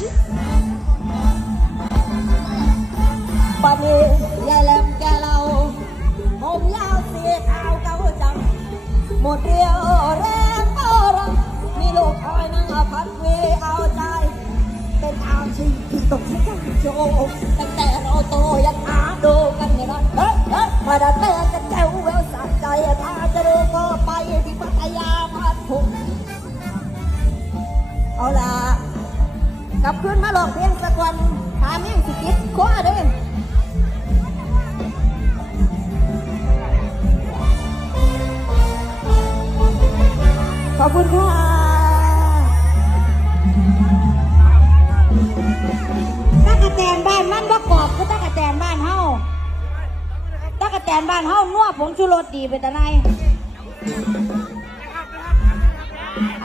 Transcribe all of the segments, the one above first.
บัดนี้ยายแหลมแกเราผมยาวเสียขาวเก่าจังหมดเรียวแรงก็รังมีลูกคอยนั่งพัดเวเอาใจเป็นอาชีพที่ต้องใช้การโชว์ตั้งแต่เราโตยังหาดูกันเนี่ยนะเฮ้ยมาดัดแปลงกันแก้วแววสะใจถ้าจะดูก็ไปที่พัทยาพัทพุงเอาล่ะกลับขึ้นมาลองเพลงสักวันถามยังสิกิดขวาเด้ขอบคุณค่ะตั๊กแตนบ้านมันประกอบก็ตั๊กแตนบ้านเฮาตั๊กแตนบ้านเฮานัวผงชูรสดีเป็นอะไร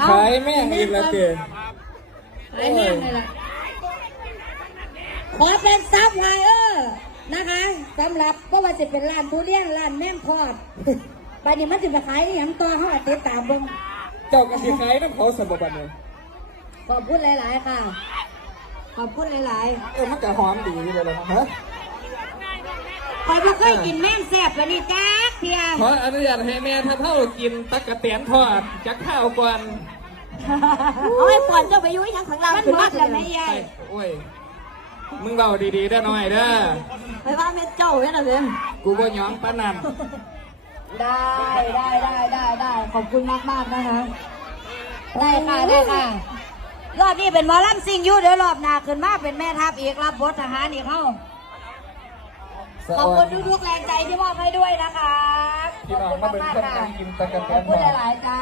ขายแม่งอีกแล้วเกินขายแม่งเลยล่ะขอเป็นซับไพลเออร์นะคะสำหรับก็ว่าจะเป็นร้านทุเรียนร้านแม่งทอดไปนี่มันจะไปขายอย่างต่อเขาติดตามเบิ่งเจ้ากระสีขายน้ำเขาสมบัติเลยขอบคุณหลายๆค่ะขอบคุณหลายๆมันจะหอมดีเลยนะฮะคอยบ่เคยกินแม่งแซ่บแบบนี้จ้าเพียขออนุญาตให้แม่ถ้าเท่ากินตักกะเตียนทอดจะข้าวก่อนเอาให้ก่อนเจ้าไปยุ่ยทางข้างล่างมันหมดแล้วแม่ใหญ่โอ้ยมึงเบาดีๆได้หน่อยเด้อไปว่าแม่เจ้าเนี่ยนะเพื่อนกูก็ย้อนปานนั้นได้ขอบคุณมากนะคะได้ค่ะรอบนี้เป็นหมอลำซิ่งอยู่เดี๋ยวรอบหน้าขึ้นมาเป็นแม่ทัพอีกรับบททหารอีกเข้าขอบคุณทุกๆแรงใจที่มอบให้ด้วยนะคะพี่น้องมาเป็นคนกินตะกะแตนขอบคุณหลายๆจ้า